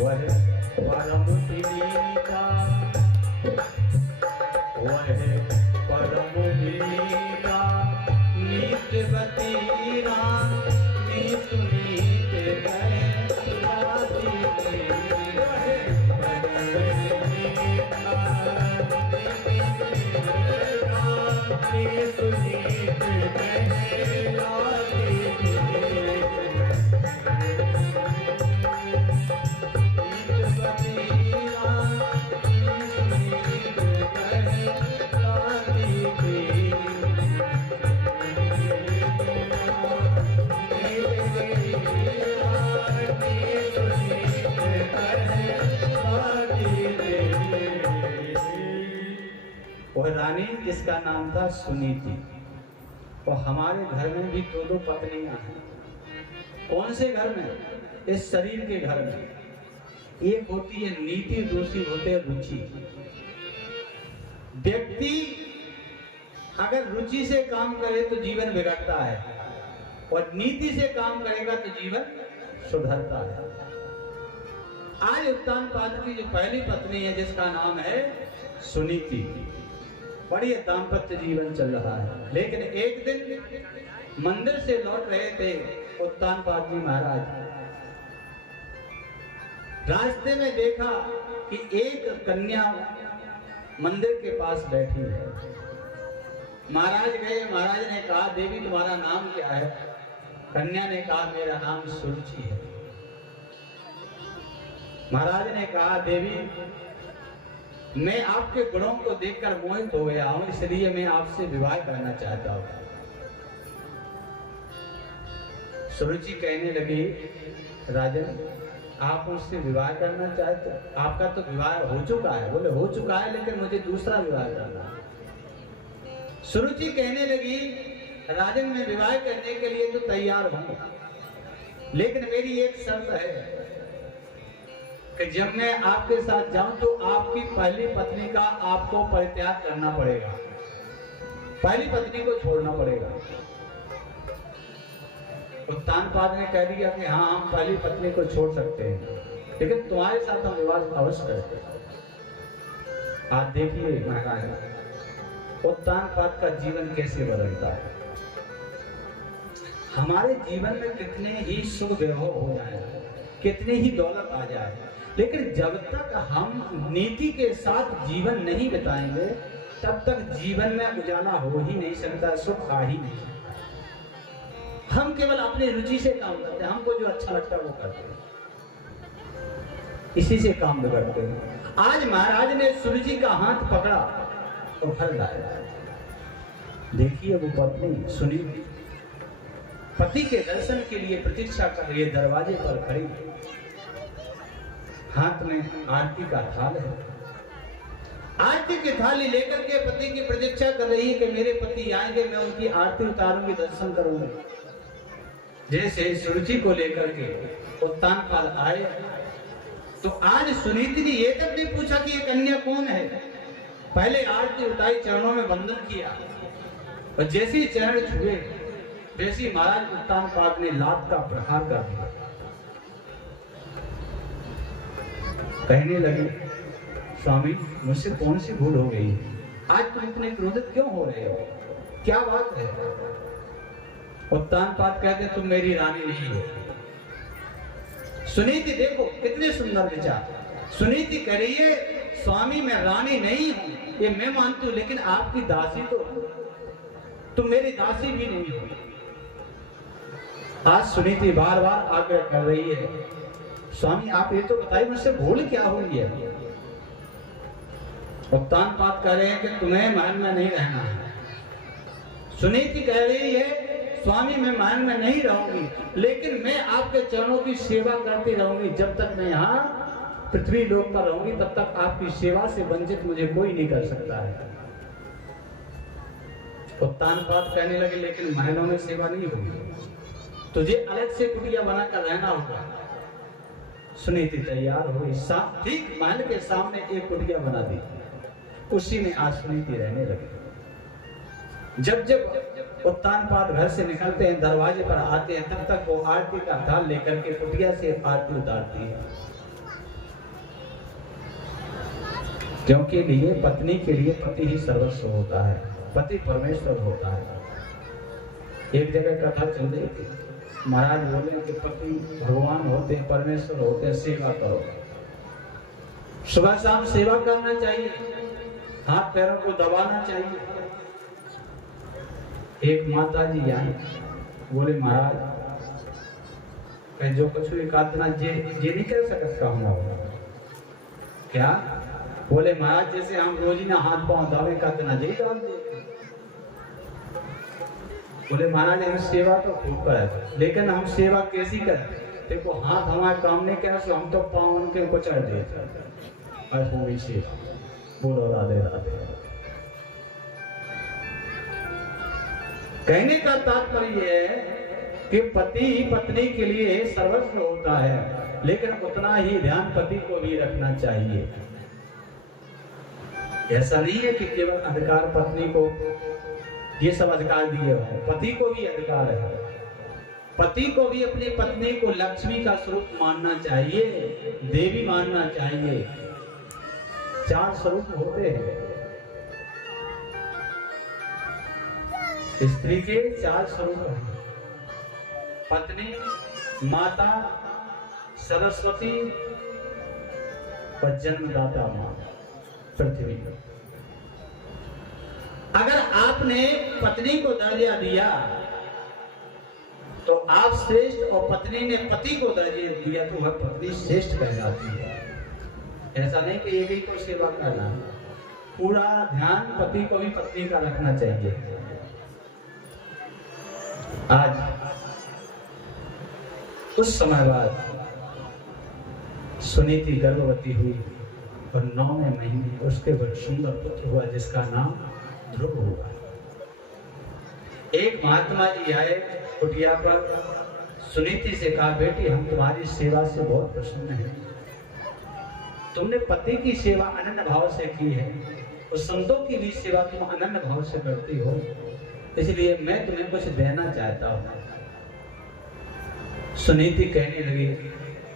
वह परम विनीता, वह परम विनीता, नित्यवती रानी सुनीत गए राती सुनीत गए वह रानी जिसका नाम था सुनीति। और हमारे घर में भी दो पत्नियां हैं। कौन से घर में? इस शरीर के घर में। एक होती है नीति, दूसरी होती है रुचि। व्यक्ति अगर रुचि से काम करे तो जीवन बिगड़ता है, और नीति से काम करेगा तो जीवन सुधरता है। आज उत्तानपाद की जो पहली पत्नी है जिसका नाम है सुनीति, बढ़िया दाम्पत्य जीवन चल रहा है। लेकिन एक दिन मंदिर से लौट रहे थे उत्तानपाद जी महाराज, रास्ते में देखा कि एक कन्या मंदिर के पास बैठी है। महाराज गए, महाराज ने कहा देवी तुम्हारा नाम क्या है? कन्या ने कहा मेरा नाम सुरुचि है। महाराज ने कहा देवी मैं आपके गुणों को देखकर मोहित हो गया हूं, इसलिए मैं आपसे विवाह करना चाहता हूं। सुरुचि कहने लगी राजन आप मुझसे विवाह करना चाहते? आपका तो विवाह हो चुका है। बोले हो चुका है लेकिन मुझे दूसरा विवाह करना है। सुरुचि कहने लगी राजन मैं विवाह करने के लिए तो तैयार हूं, लेकिन मेरी एक शर्त है कि जब मैं आपके साथ जाऊं तो आपकी पहली पत्नी का आपको परित्याग करना पड़ेगा, पहली पत्नी को छोड़ना पड़ेगा। उत्तानपाद ने कह दिया कि हाँ हम पहली पत्नी को छोड़ सकते हैं, लेकिन तुम्हारे साथ हम विवाह अवश्य करते हैं। आज देखिए महाराज उत्तानपाद का जीवन कैसे बदलता है। हमारे जीवन में कितने ही सुख वैभव हो जाए, कितनी ही दौलत आ जाए, लेकिन जब तक हम नीति के साथ जीवन नहीं बिताएंगे तब तक जीवन में उजाला हो ही नहीं सकता, सुख आ ही नहीं। हम केवल अपनी रुचि से काम करते हैं, हमको जो अच्छा लगता है वो करते हैं, इसी से काम बिगड़ते हैं। आज महाराज ने सुरुचि का हाथ पकड़ा तो फल लाया। देखिए वो पत्नी सुनीति पति के दर्शन के लिए प्रतीक्षा कर रही है, दरवाजे पर खड़ी, हाथ में आरती का थाल है। आरती की थाली लेकर के पति की प्रतीक्षा कर रही है कि मेरे पति आएंगे, मैं उनकी आरती उतारूंगी, दर्शन करूंगी। जैसे सुरुचि को लेकर के उत्तानपाद आए तो आज सुनीति ने ये तक नहीं पूछा कि ये कन्या कौन है। पहले आरती उतारी, चरणों में वंदन किया, और जैसे ही चरण छुए वैसे महाराज उत्तानपाद ने लात का प्रहार कर दिया। कहने लगे स्वामी मुझसे कौन सी भूल हो गई, आज तुम इतने क्रोधित क्यों हो रहे हो, क्या बात है? उत्तानपाद कहते तुम मेरी रानी नहीं हो। सुनीति देखो कितने सुंदर विचार। सुनीति कह रही है स्वामी मैं रानी नहीं हूं, ये मैं मानती हूं, लेकिन आपकी दासी तो तुम मेरी दासी भी नहीं हो। आज सुनीति बार बार आग्रह कर रही है स्वामी आप ये तो बताइए मुझसे भूल क्या हुई है। उत्तानपाद कह रहे हैं कि तुम्हें महल में नहीं रहना है। सुनीति कह रही है स्वामी मैं महल में नहीं रहूंगी, लेकिन मैं आपके चरणों की सेवा करती रहूंगी। जब तक मैं यहाँ पृथ्वी लोक पर रहूंगी तब तक आपकी सेवा से वंचित मुझे कोई नहीं कर सकता है। उत्तानपाद कहने लगे लेकिन महलों में सेवा नहीं होगी, तुझे अलग से कुटिया बनाकर रहना होगा। सुनीति तैयार हुई, ठीक महल के सामने एक कुटिया बना दी, उसी में आज सुनीति रहने लगी। जब जब उत्तानपाद घर से निकलते हैं, दरवाजे पर आते हैं, तब तक वो आरती का थाल लेकर के कुटिया से आरती उतारती है। क्योंकि लिए पत्नी के लिए पति ही सर्वस्व होता है, पति परमेश्वर होता है। एक जगह कथा चल रही थी, महाराज बोले कि पति भगवान होते हैं, परमेश्वर होते हैं, सेवा करो। सुबह शाम सेवा करना चाहिए, हाथ पैरों को दबाना चाहिए। एक माता जी आई, बोले महाराज जो कुछ भी कातना जे नहीं कर सकता हूँ। क्या? बोले महाराज जैसे हम रोजीना हाथ पांव दावे कातना जे डाल दे। बोले महाराज हम सेवा तो खूब करे, लेकिन हम सेवा कैसी करें? देखो हाथ हमारे काम नहीं क्या, हम तो पाँव उनके कुचल देते। सेवा बोलो राधे राधे। कहने का तात्पर्य है कि पति ही पत्नी के लिए सर्वस्व होता है, लेकिन उतना ही ध्यान पति को भी रखना चाहिए। ऐसा नहीं है कि केवल अधिकार पत्नी को ये सब अधिकार दिए हो, पति को भी अधिकार है। पति को भी अपनी पत्नी को लक्ष्मी का स्वरूप मानना चाहिए, देवी मानना चाहिए। 4 स्वरूप होते हैं स्त्री के, 4 स्वरूप हैं। पत्नी, माता, सरस्वती और जन्मदाता मां पृथ्वी। अगर आपने पत्नी को दर्जा दिया तो आप श्रेष्ठ, और पत्नी ने पति को दर्जा दिया तो वह पत्नी श्रेष्ठ कहलाती है। ऐसा नहीं कि एक ही को सेवा करना, पूरा ध्यान पति को भी पत्नी का रखना चाहिए। आज कुछ समय बाद सुनीति गर्भवती हुई और 9वें महीने उसके बड़े सुंदर पुत्र हुआ जिसका नाम ध्रुव हुआ। एक महात्मा जी आए कुटिया पर, सुनीति से कहा बेटी हम तुम्हारी सेवा से बहुत प्रसन्न हैं, तुमने पति की सेवा अनन्य भाव से की है, उस संतों की भी सेवा तुम अनन्य भाव से करती हो, इसलिए मैं तुम्हें कुछ देना चाहता हूँ। सुनीति कहने लगी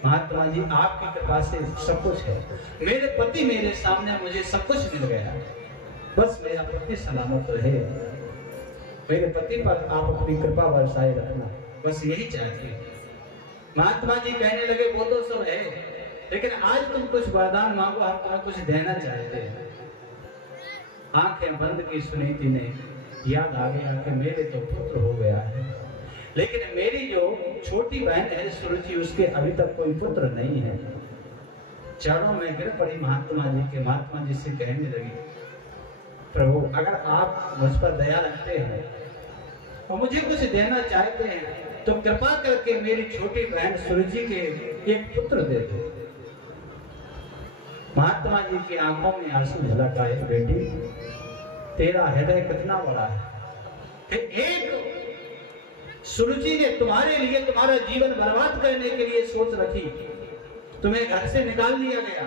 महात्मा जी आपकी कृपा से सब कुछ है, मेरे पति मेरे सामने, मुझे सब कुछ मिल गया, बस मेरा पति सलामत रहे, मेरे पति पर आप अपनी कृपा बरसाए रखना, बस यही चाहती हूँ। महात्मा जी कहने लगे वो तो सब है, लेकिन आज तुम कुछ वरदान मांगो, हम तुम्हें कुछ देना चाहते हैं। आंखें बंद की सुनीति ने, याद आ गया कि मेरे तो पुत्र हो गया है, लेकिन मेरी जो छोटी बहन है सुरुचि, उसके अभी तक कोई पुत्र नहीं है। चरणों में गिर पड़ी महात्मा जी के। महात्मा जी से कहने लगी प्रभु अगर आप मुझ पर दया रखते हैं और मुझे कुछ देना चाहते हैं तो कृपा करके मेरी छोटी बहन सुरुचि के एक पुत्र दे दो। महात्मा जी की आंखों में आंसू झलक आए, बेटी तेरा हृदय कितना बड़ा है कि एक सुरुचि ने तुम्हारे लिए तुम्हारा जीवन बर्बाद करने के लिए सोच रखी, तुम्हें घर से निकाल दिया गया,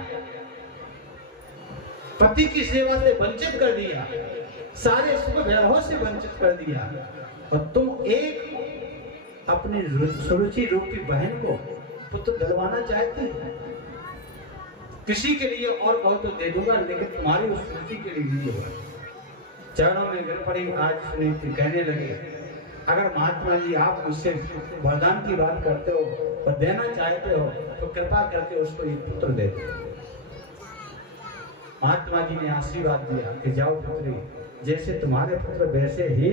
पति की सेवा से वंचित कर दिया, सारे सुख वैभव से वंचित कर दिया, और तुम एक अपनी सुरुचि रूपी बहन को पुत्र दिलवाना चाहते हैं। किसी के लिए और कहो तो दे दूंगा, लेकिन तुम्हारी उस सुरुचि के लिए नहीं होगा। चरणों में गिर पड़ी। आज सुनीति कहने लगे अगर महात्मा जी आप मुझसे वरदान की बात करते हो और देना चाहते हो तो कृपा करके उसको एक पुत्र दे दो। महात्मा जी ने आशीर्वाद दिया कि जाओ पुत्री, जैसे तुम्हारे पुत्र वैसे ही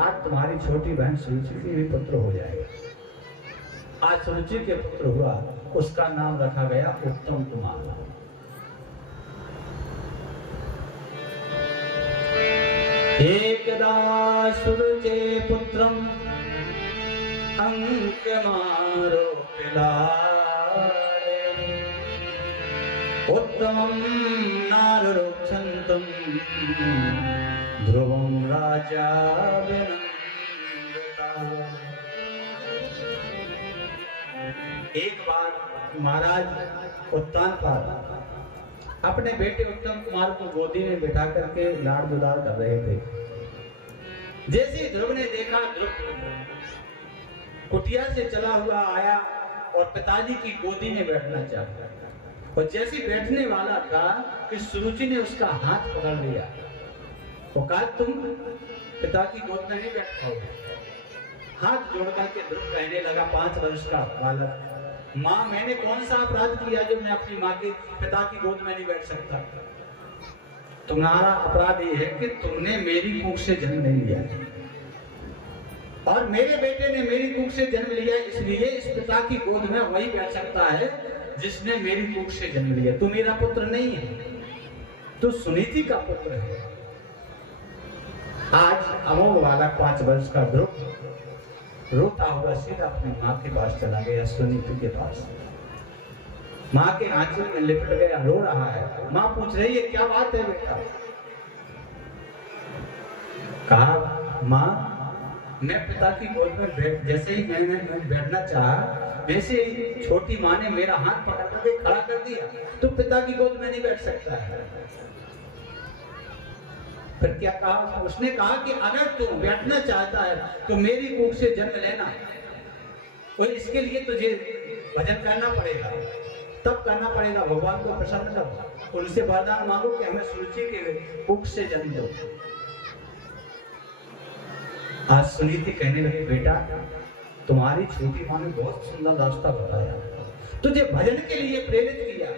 आज तुम्हारी छोटी बहन सुरुचि की भी पुत्र हो जाएगा। आज सुरुचि के पुत्र हुआ, उसका नाम रखा गया उत्तम कुमार। एकदा सुरुचे पुत्रम अंकमारो पिलारे उत्तमं नाररोक्षन्तम् ध्रुवं राजा विनम्रता। एक बार महाराज उत्तानपाद अपने बेटे उत्तम कुमार को गोदी में बिठा करके लाड़ दुलार कर रहे थे। जैसे ही ध्रुव ने देखा, ध्रुव कुटिया से चला हुआ आया और पिताजी की गोदी में बैठना चाहा, और जैसे ही बैठने वाला था कि सुरुचि ने उसका हाथ पकड़ लिया। वो कहा तुम पिता की गोद में नहीं बैठ पाओगे। हाथ जोड़ करके ध्रुव कहने लगा, 5 वर्ष का बालक, माँ मैंने कौन सा अपराध किया जो मैं अपनी माँ के पिता की गोद में नहीं बैठ सकता? तुम्हारा अपराध ये है कि तुमने मेरी कुख से जन्म नहीं लिया, और मेरे बेटे ने मेरी कुख से जन्म लिया, इसलिए इस पिता की गोद में वही बैठ सकता है जिसने मेरी कुख से जन्म लिया। तू मेरा पुत्र नहीं है, तू सुनीति का पुत्र है। आज अमोघ बालक 5 वर्ष का ध्रुव रोता हुआ सीधा अपनी माँ के पास चला गया, सुनीति के पास। माँ के आंचल में लिपट गया, रो रहा है। माँ पूछ रही है, क्या बात है बेटा? कहा, माँ मैं पिता की गोद में बैठ, जैसे ही मैं बैठना चाहा, वैसे ही छोटी माँ ने मेरा हाथ पकड़ करके खड़ा कर दिया। तू पिता की गोद में नहीं बैठ सकता है। फिर क्या कहा? उसने कहा कि अगर तू बैठना चाहता है तो मेरी कुख से जन्म लेना, और इसके लिए तुझे भजन करना पड़ेगा, तब करना पड़ेगा। भगवान को प्रसन्न कर, उनसे वरदान मांगो कि हमें सुरुचि के कुख से जन्म दो। आज सुनीति कहने लगी, बेटा तुम्हारी छोटी माँ ने बहुत सुंदर रास्ता बताया, तुझे भजन के लिए प्रेरित किया,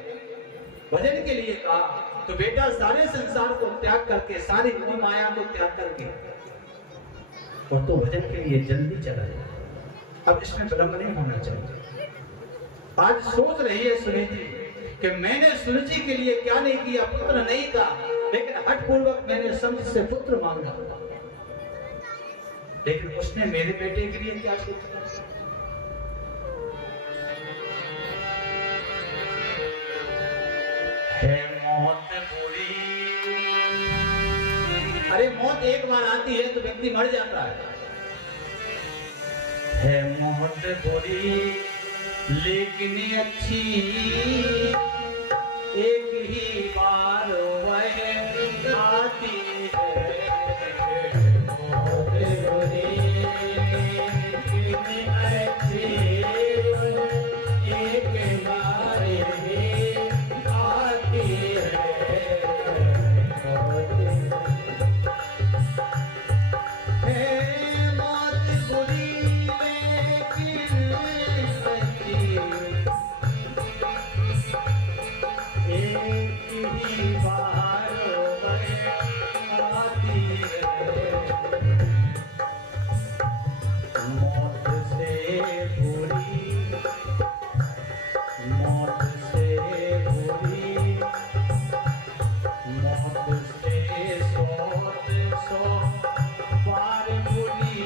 भजन के लिए कहा, तो बेटा सारे संसार को त्याग करके, सारी मोह माया को त्याग करके, और तो भजन के लिए जल्दी चला जाए। अब इसमें विलंब नहीं होना चाहिए। आज सोच रही है सुनीति कि मैंने सुरुचि के लिए क्या नहीं किया, पुत्र नहीं था, लेकिन हठपूर्वक मैंने समझ से पुत्र मांगा, लेकिन उसने मेरे बेटे के लिए क्या सोचा? है मौत बुरी। अरे मौत एक बार आती है तो व्यक्ति मर जाता है मौत बुरी लेकिन अच्छी, एक ही बार वह आती है। मौत बुरी लेकिन अच्छी, एक बार ही आती है। मौत बुरी लेकिन अच्छी, एक ही बार वह आती है। मौत से बुरी, मौत से बुरी, मौत से सौ बार बुरी,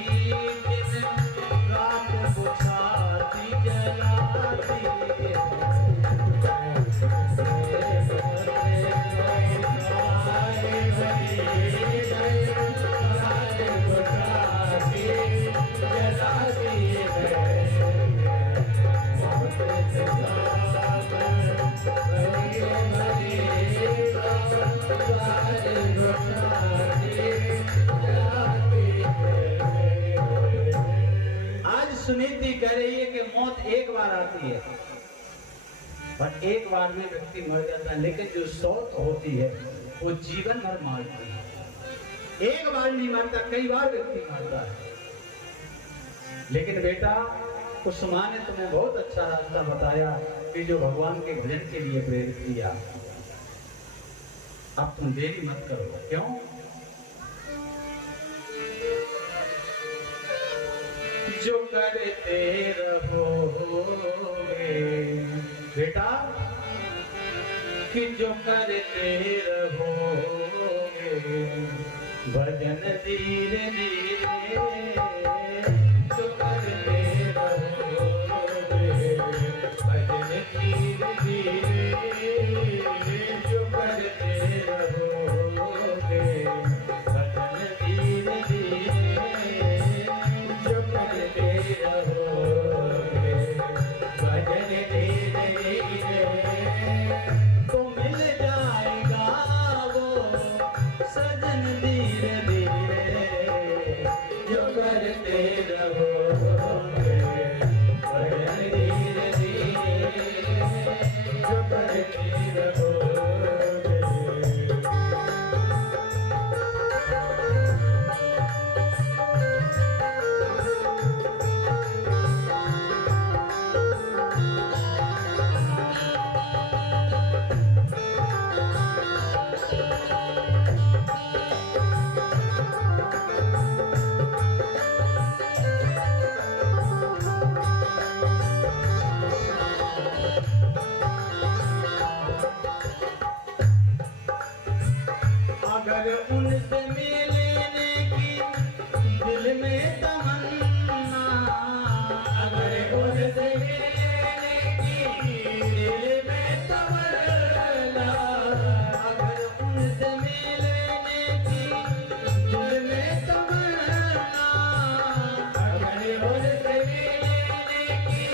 दिन रात बुझाती जलाती है। सुनीति कह रही है कि मौत एक बार आती है और एक बार में व्यक्ति मर जाता है, लेकिन जो सौत होती है वो जीवन भर मारती है। एक बार नहीं मारता, कई बार व्यक्ति मारता है। लेकिन बेटा उस माँ ने तुम्हें बहुत अच्छा रास्ता बताया कि जो भगवान के भजन के लिए प्रेरित किया। अब तुम देरी मत करो। क्यों? जो करते रहोगे बेटा, कि जो करते रहोगे भजन धीरे धीरे, जो करते रहोगे भजन धीरे धीरे, जो करते रहोगे भजन धीरे धीरे, जो करते रहोगे भजन धीरे धीरे, तो मिल जाएगा वो सजन धीरे धीरे, अगर उनसे मिलने की दिल में तमन्ना, अगर उनसे मिलने की दिल में तमन्ना, अगर उनसे मिलने की दिल में तमन्ना, अगर उनसे मिलने की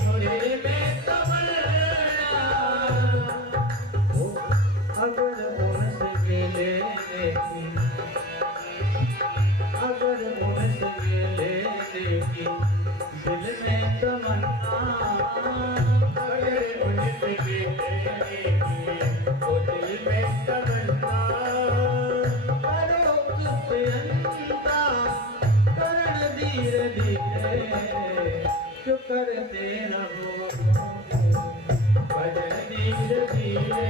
दिल में तमन्ना, अगर उनसे मिलने की, अगर उनसे मिलने की दिल में तमन्ना, अगर उनसे मिलने की वो दिल में तमन्ना, करो चुपयंता करण धीरे धीरे, जो करते रहो भजन धीरे धीरे,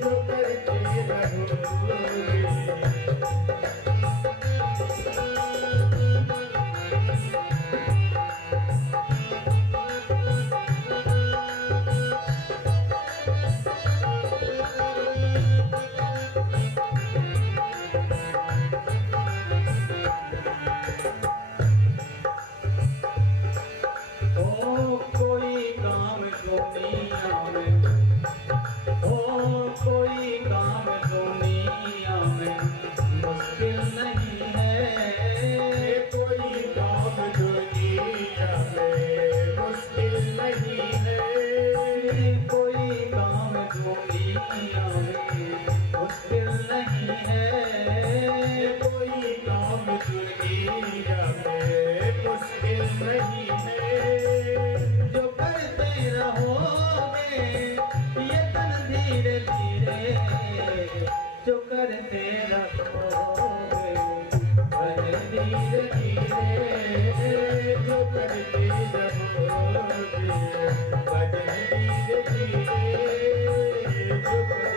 जो करते रहो। कोई काम दुनिया में, ओ कोई काम दुनिया में मुश्किल नहीं है, कोई काम दुनिया में मुश्किल नहीं है, कोई काम दुनिया में मुश्किल नहीं है, कोई काम दुनिया में मुश्किल नहीं है, जो करते रहोगे ये तन धीरे धीरे, जो करते रहोगे भजन धीरे धीरे, जो करते रहोगे भजन धीरे धीरे, जो करते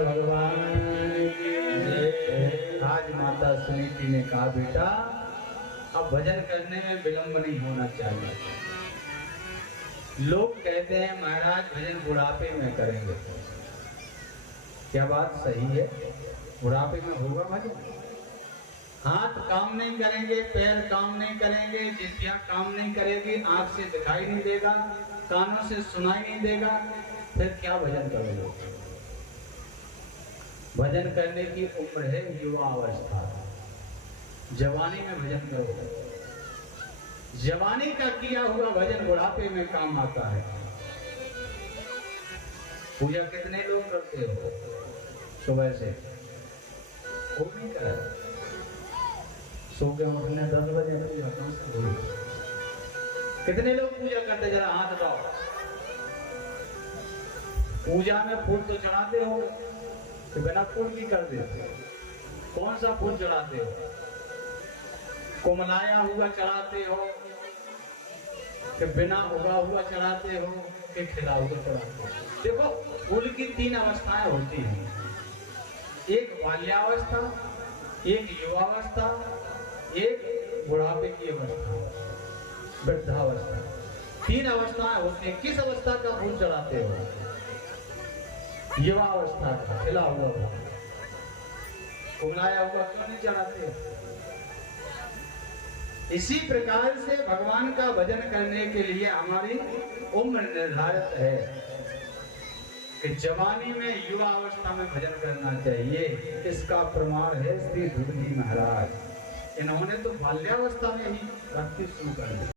भगवान की जय। आज माता सुनीति ने कहा बेटा अब भजन करने में विलंब नहीं होना चाहिए। लोग कहते हैं महाराज भजन बुढ़ापे में करेंगे। क्या बात सही है? बुढ़ापे में होगा भजन? हाथ काम नहीं करेंगे, पैर काम नहीं करेंगे, जिह्वा काम नहीं करेगी, आंख से दिखाई नहीं देगा, कानों से सुनाई नहीं देगा, फिर क्या भजन करोगे? भजन करने की उम्र है युवा अवस्था। जवानी में भजन करो। जवानी का किया हुआ भजन बुढ़ापे में काम आता है। पूजा कितने लोग करते हो सुबह से? वो नहीं कर सो के उठने 10 बजे पूजा कहाँ से होगी? कितने लोग पूजा करते? जरा हाथ उठाओ। पूजा में फूल तो चढ़ाते हो कि बिना फूल की कर देते हो? कौन सा फूल चढ़ाते हो? कुमलाया हुआ चढ़ाते हो कि बिना उगा हुआ चढ़ाते हो कि खिला हुआ चढ़ाते हो? देखो फूल की 3 अवस्थाएं होती हैं, एक बाल्यावस्था, एक युवावस्था, एक बुढ़ापे की अवस्था, वृद्धावस्था। 3 अवस्थाएं होती हैं। किस अवस्था का फूल चढ़ाते हो? युवा अवस्था का खिला हुआ फूल। कुमलाया हुआ क्यों नहीं चढ़ाते? इसी प्रकार से भगवान का भजन करने के लिए हमारी उम्र निर्धारित है कि जवानी में युवा अवस्था में भजन करना चाहिए। इसका प्रमाण है श्री ध्रुव जी महाराज। इन्होंने तो बाल्यावस्था में ही भक्ति शुरू कर दी।